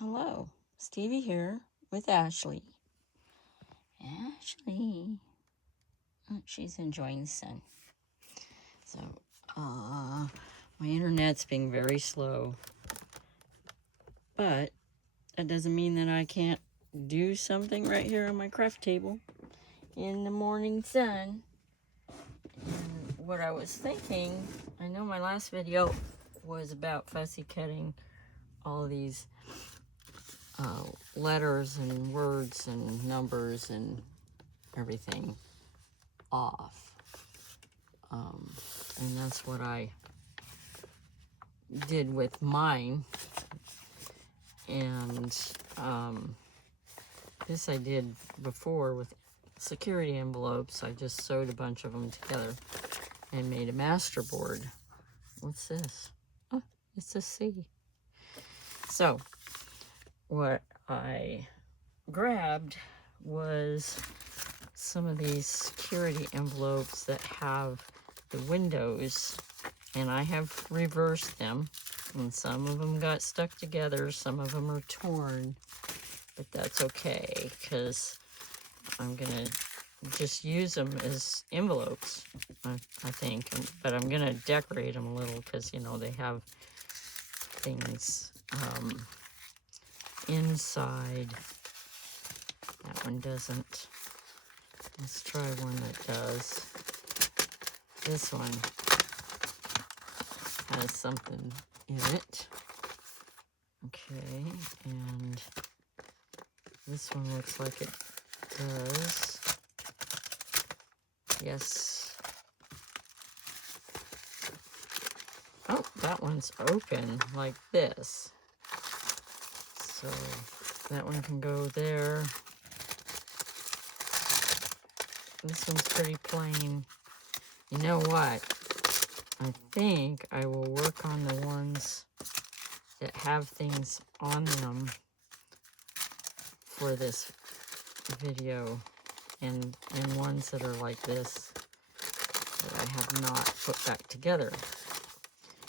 Hello, Stevie here with Ashley. Ashley, she's enjoying the sun. So, my internet's being very slow, but that doesn't mean that I can't do something right here on my craft table in the morning sun. And what I was thinking, I know my last video was about fussy cutting all these letters and words and numbers and everything off. And that's what I did with mine. And this I did before with security envelopes. I just sewed a bunch of them together and made a master board. What's this? Oh, it's a C. So what I grabbed was some of these security envelopes that have the windows, and I have reversed them, and some of them got stuck together, some of them are torn, but that's okay because I'm gonna just use them as envelopes, I think, but I'm gonna decorate them a little because, you know, they have things inside. That one doesn't. Let's try one that does. This one has something in it. Okay, and this one looks like it does. Yes. Oh, that one's open like this. So that one can go there. This one's pretty plain. You know what? I think I will work on the ones that have things on them for this video, and ones that are like this that I have not put back together.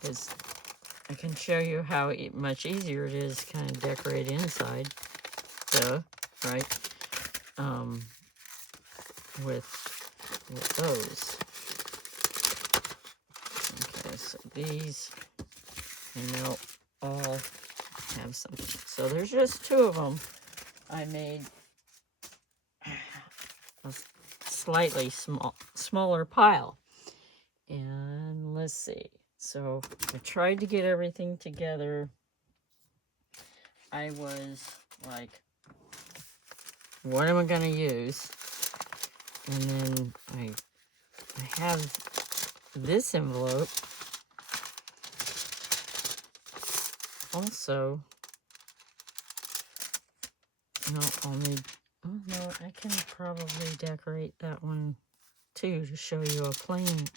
Because I can show you how much easier it is to kind of decorate inside. Duh, right? With those. Okay, so these, and they'll all have something. So there's just two of them. I made a slightly smaller pile. And let's see. So I tried to get everything together. I was like, what am I going to use? And then I have this envelope. Also, no, I'll need, oh no, I can probably decorate that one too to show you a plain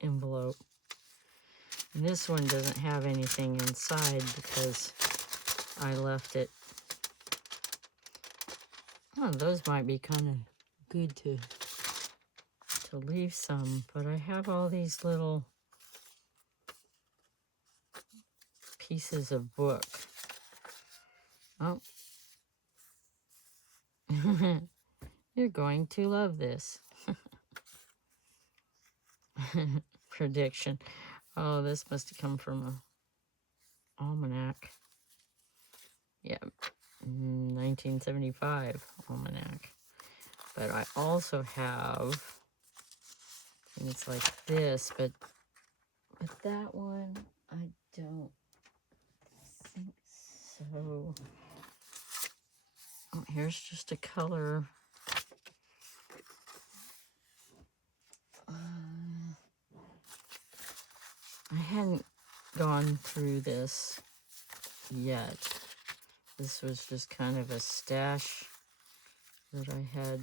envelope. And this one doesn't have anything inside because I left it. Oh, those might be kind of good to leave some, but I have all these little pieces of book. Oh. You're going to love this. Prediction. Oh, this must have come from a almanac. Yeah, 1975 almanac. But I also have things like this, but that one, I don't think so. Oh, here's just a color. I hadn't gone through this yet. This was just kind of a stash that I had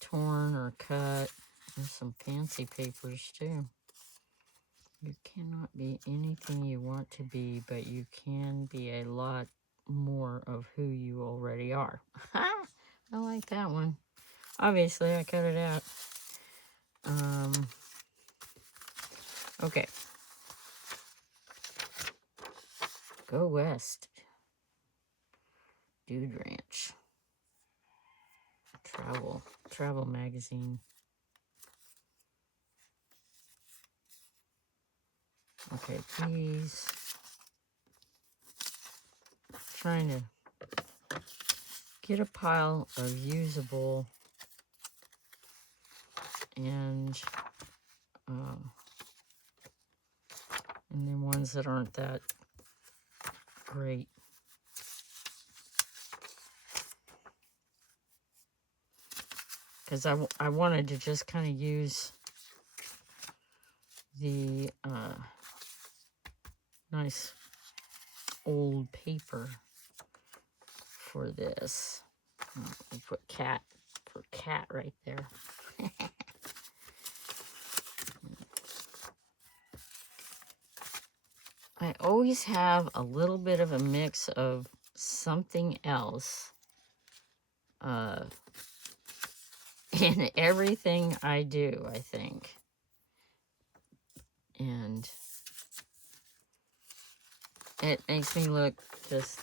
torn or cut. There's some fancy papers too. You cannot be anything you want to be, but you can be a lot more of who you already are. I like that one. Obviously, I cut it out. Okay. Go west. Dude Ranch. Travel magazine. Okay, these. Trying to get a pile of usable and then ones that aren't that great. Because I wanted to just kind of use the nice old paper for this. We put cat for cat right there. I always have a little bit of a mix of something else in everything I do, I think. And it makes me look just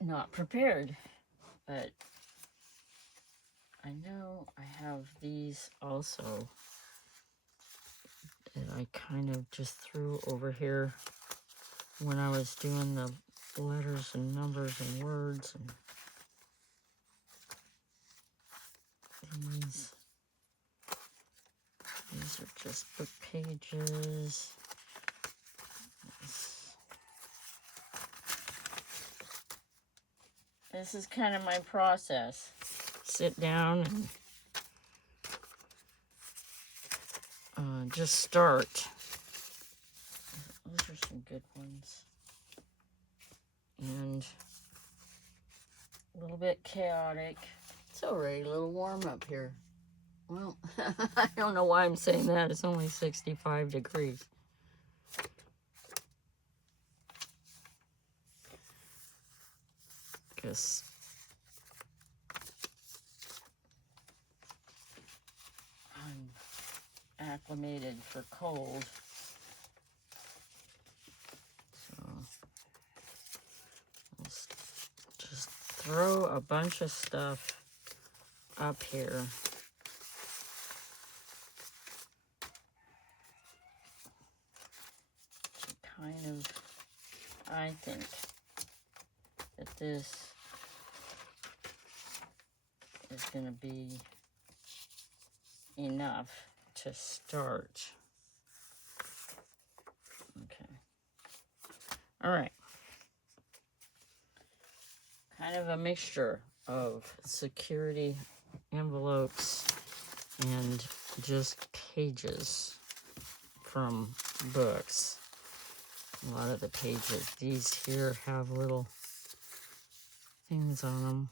not prepared. But I know I have these also that I kind of just threw over here when I was doing the letters and numbers and words. And these are just book pages. This is kind of my process. Sit down and just start. Those are some good ones. And a little bit chaotic. It's already a little warm up here. Well, I don't know why I'm saying that. It's only 65 degrees. Because I'm acclimated for cold. So let's just throw a bunch of stuff up here. Kind of, I think that this is going to be enough to start. Okay. All right. Kind of a mixture of security envelopes and just pages from books. A lot of the pages, these here have little things on them.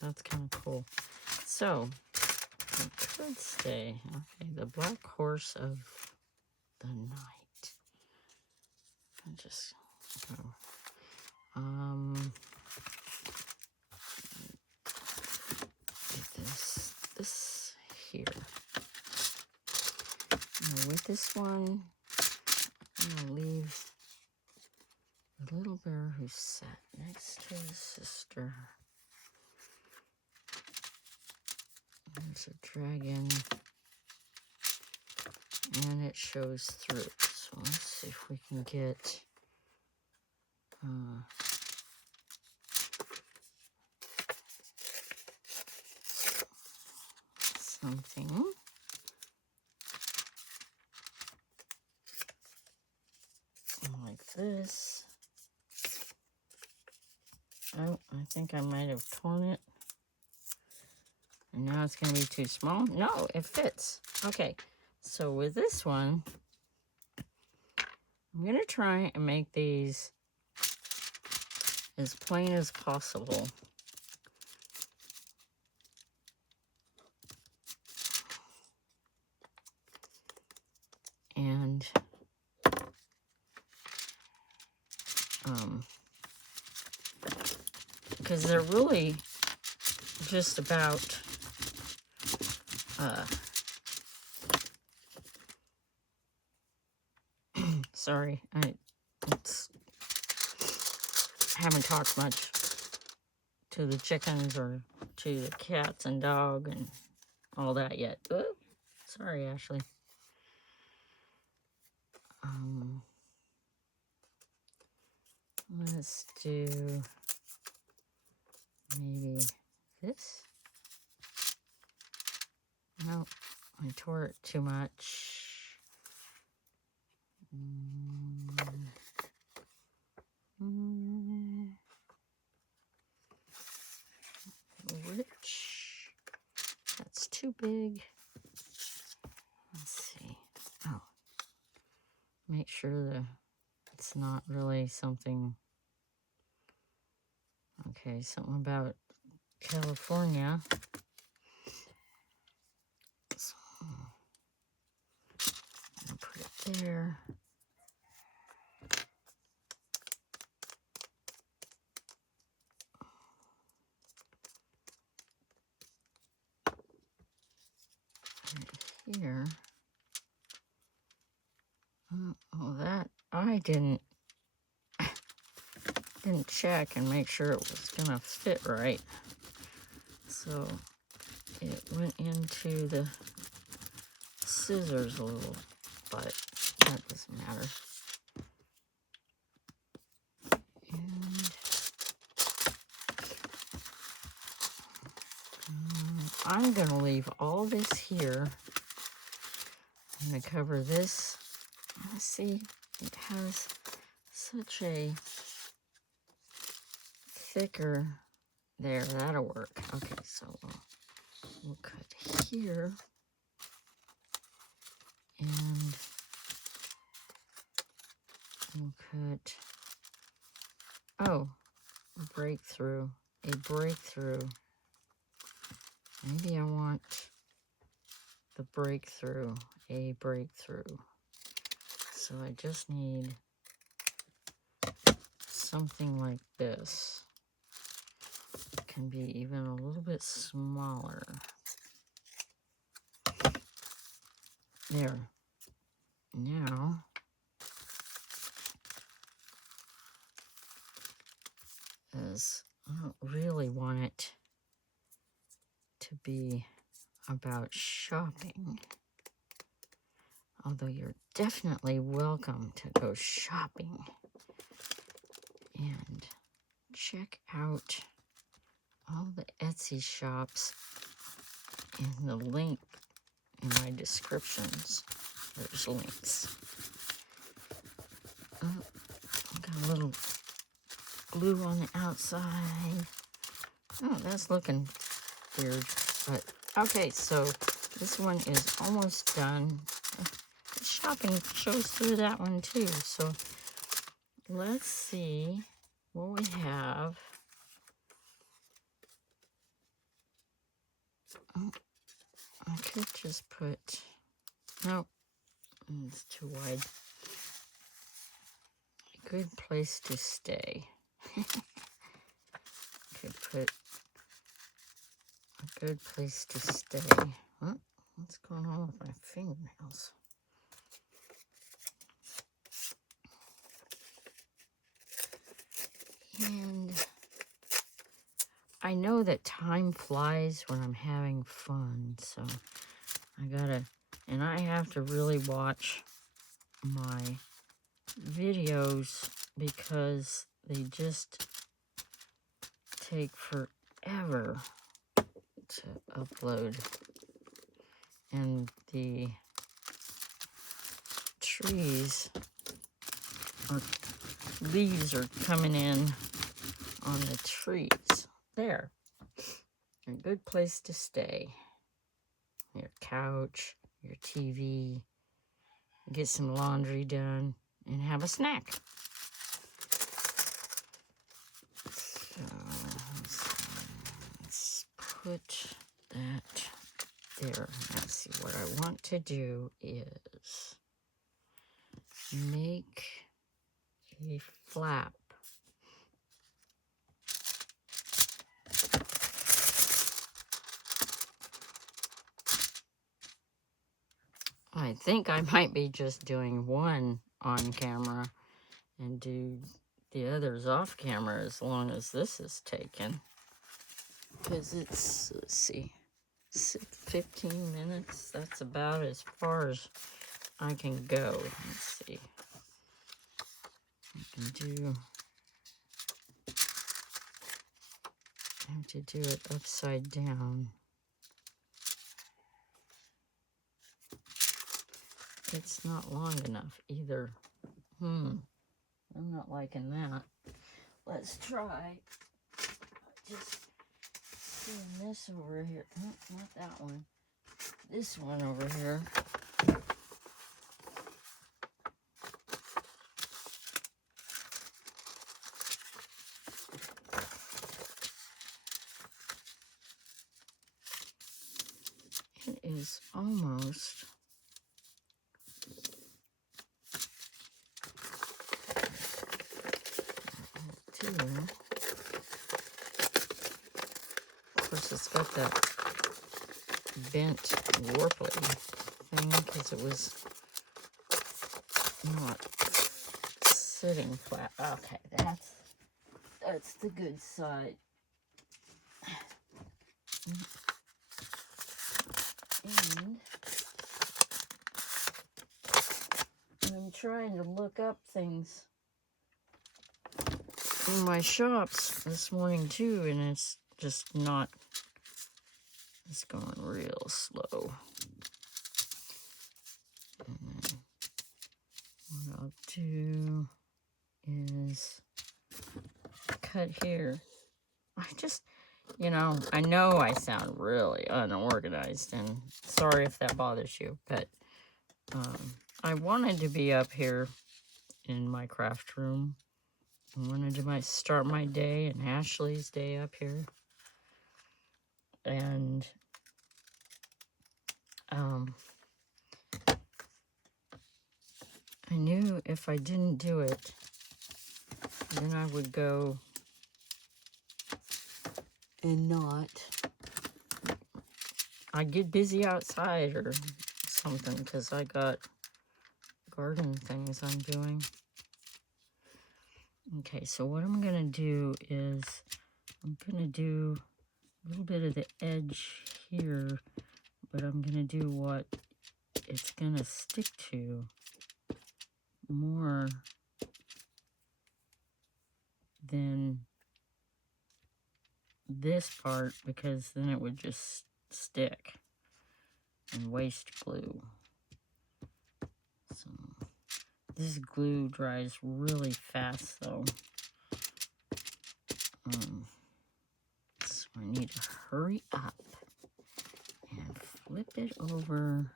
That's kind of cool. So, I could say, okay, the Black Horse of the Night. I'll just go. This here. Now with this one, I'm gonna leave the little bear who sat next to his sister. There's a dragon, and it shows through. So let's see if we can get something. Like this. Oh, I think I might have torn it. And now it's going to be too small. No, it fits. Okay, so with this one, I'm going to try and make these as plain as possible. And because they're really just about sorry, I haven't talked much. to the chickens or to the cats and dog and all that yet. Oh, sorry, Ashley. Let's do maybe this. No, I tore it too much. Rich. That's too big. Let's see. Oh, make sure it's not really something. Okay, something about California. So, I'll put it there. Right here. Oh, that I didn't check and make sure it was gonna fit right. So it went into the scissors a little, but that doesn't matter. And I'm gonna leave all this here. I'm gonna cover this. Let's see, it has such a thicker there. That'll work. Okay, so we'll cut here and we'll cut. Oh, a breakthrough. Maybe I want the breakthrough. A breakthrough. So I just need something like this. It can be even a little bit smaller. There. Now, as I don't really want it to be about shopping, although you're definitely welcome to go shopping and check out all the Etsy shops in the link in my descriptions. There's links. Oh, got a little glue on the outside. Oh, that's looking weird, but okay, so this one is almost done. The shopping shows through that one too, so let's see what we have. Oh, I could just put, no, it's too wide. A good place to stay. Could put a good place to stay. Huh? What's going on with my fingernails? And I know that time flies when I'm having fun, so I have to really watch my videos because they just take forever to upload. And the leaves are coming in on the trees. There. A good place to stay. Your couch, your TV, get some laundry done, and have a snack. So, let's put that there. Let's see, what I want to do is make a flap. I think I might be just doing one on camera and do the others off camera as long as this is taken. because it's, let's see, 15 minutes. That's about as far as I can go. Let's see. I have to do it upside down. It's not long enough either. I'm not liking that. Let's try just doing this over here. Not that one. This one over here. It is almost two. Of course, it's got that bent warply thing because it was not sitting flat. Okay, that's the good side. And I'm trying to look up things in my shops this morning too, and it's just not, it's going real slow. And then what I'll do is cut here. I know I sound really unorganized, and sorry if that bothers you, but I wanted to be up here in my craft room. I wanted to start my day and Ashley's day up here. And I knew if I didn't do it, then I would go and I'd get busy outside or something because I got garden things I'm doing. Okay, so what I'm going to do is I'm going to do a little bit of the edge here, but I'm going to do what it's going to stick to more than this part, because then it would just stick and waste glue. So this glue dries really fast though. So I need to hurry up and flip it over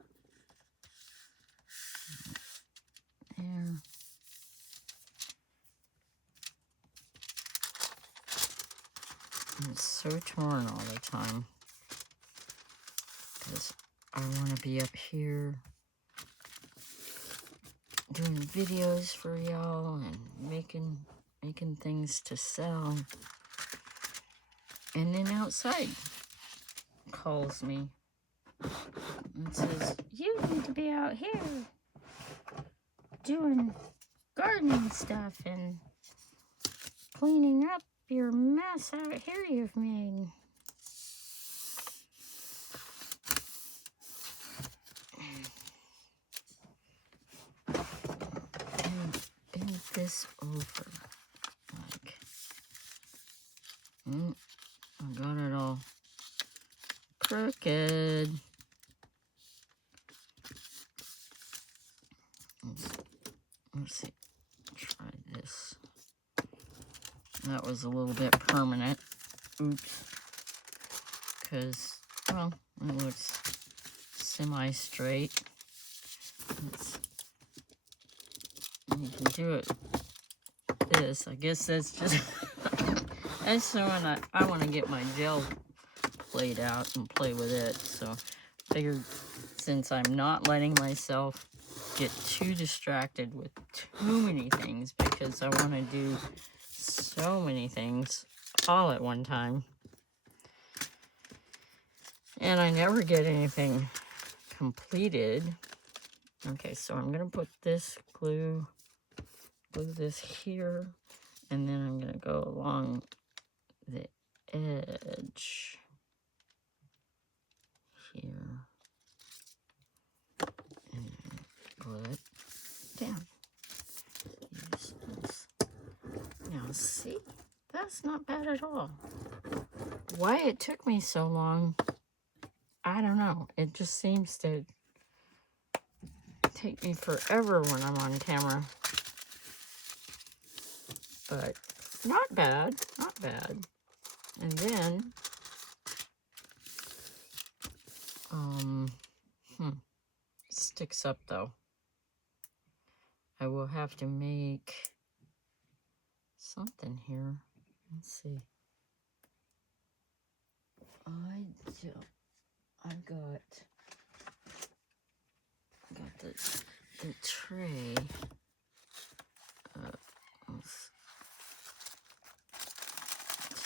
there. It's so torn all the time because I want to be up here doing videos for y'all and making things to sell. And then outside calls me and says, you need to be out here doing gardening stuff and cleaning up your mess out here you've made. And bend this over. Like, I got it all crooked. Let's see. Try this. That was a little bit permanent. Oops. Because, well, it looks semi-straight. You can do it this. I guess that's just... that's so when I want to get my gel played out and play with it. So I figured since I'm not letting myself get too distracted with too many things, because I want to do so many things all at one time, and I never get anything completed. Okay, so I'm gonna put this glue this here, and then I'm gonna go along the edge here and glue it down. Use this. Now see, that's not bad at all. Why it took me so long, I don't know. It just seems to take me forever when I'm on camera. But not bad, not bad. And then, sticks up though. I will have to make something here. Let's see. I've got the tray. Let's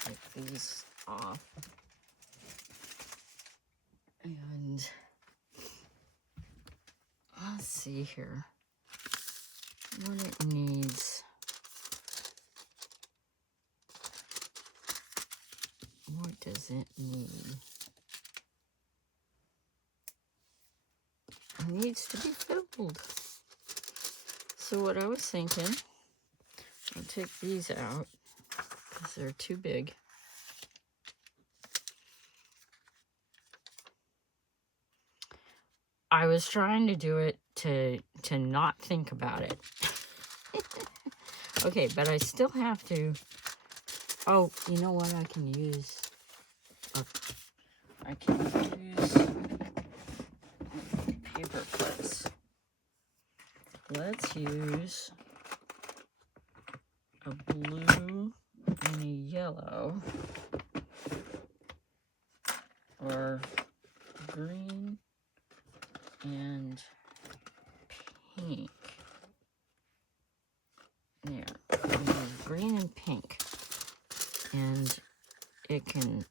take these off. And let's see here what it needs. What does it need? It needs to be filled. So what I was thinking, I'll take these out because they're too big. I was trying to do it to not think about it. Okay, but I still have to. Oh, you know what I can use? I can use paper clips. Let's use a blue and a yellow, or green and pink. Yeah, green and pink. And it can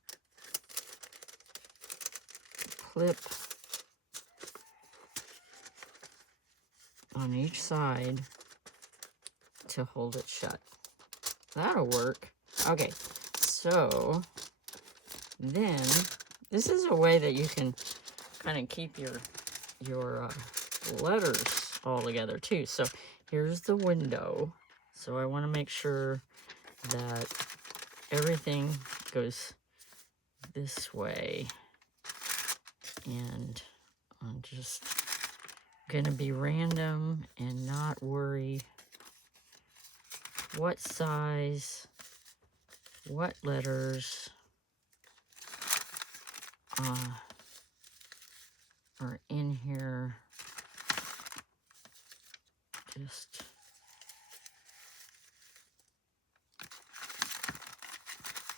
clip on each side to hold it shut. That'll work. Okay, so then this is a way that you can kind of keep your letters all together too. So here's the window. So I want to make sure that everything goes this way. And I'm just gonna be random and not worry what size, what letters are in here. Just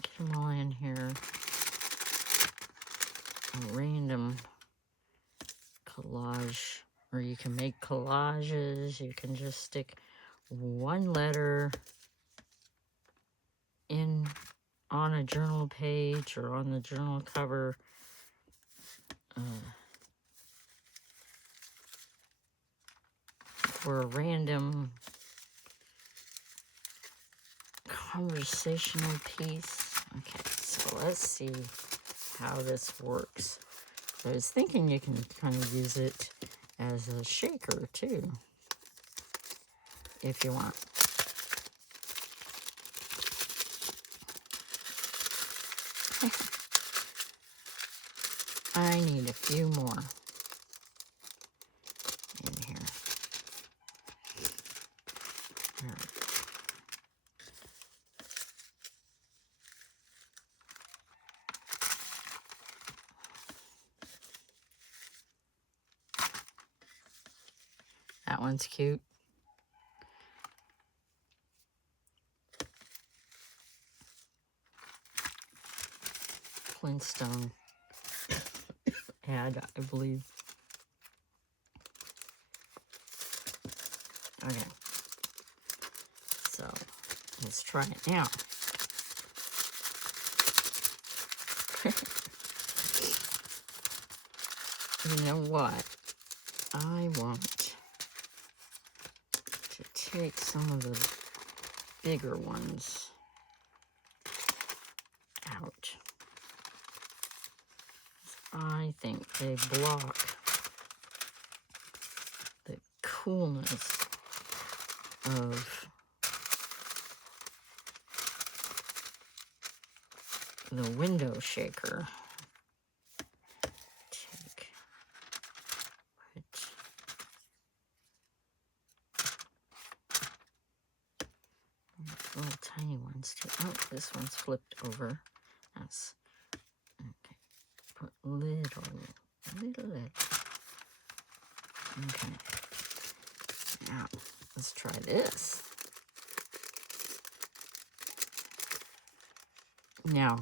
get them all in here. A random collage, or you can make collages. You can just stick one letter in on a journal page or on the journal cover. For a random conversational piece. Okay, so let's see how this works. I was thinking you can kind of use it as a shaker too, if you want. I need a few more in here. All right. That one's cute. Flintstone ad, I believe. Okay. So let's try it now. You know what? I want to take some of the bigger ones out. I think they block the coolness of the window shaker. Little tiny ones too. Oh, this one's flipped over. That's okay. Put little. Okay. Now let's try this. Now,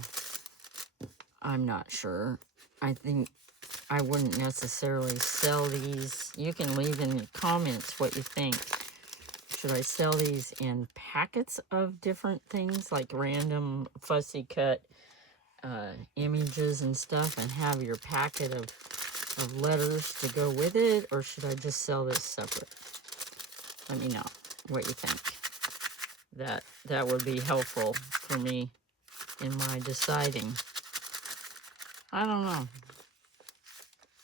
I'm not sure. I think I wouldn't necessarily sell these. You can leave in the comments what you think. Should I sell these in packets of different things, like random fussy cut images and stuff, and have your packet of letters to go with it? Or should I just sell this separate? Let me know what you think. That would be helpful for me in my deciding. I don't know.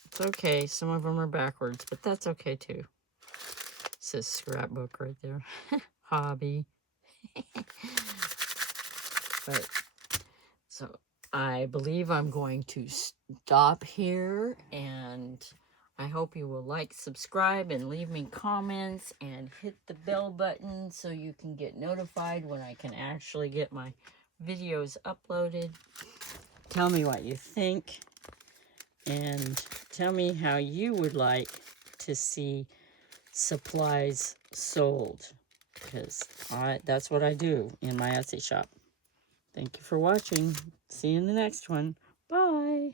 It's okay. Some of them are backwards, but that's okay too. It says scrapbook right there. Hobby. But so I believe I'm going to stop here, and I hope you will like, subscribe, and leave me comments, and hit the bell button so you can get notified when I can actually get my videos uploaded. Tell me what you think, and tell me how you would like to see supplies sold, because that's what I do in my Etsy shop. Thank you for watching. See you in the next one. Bye.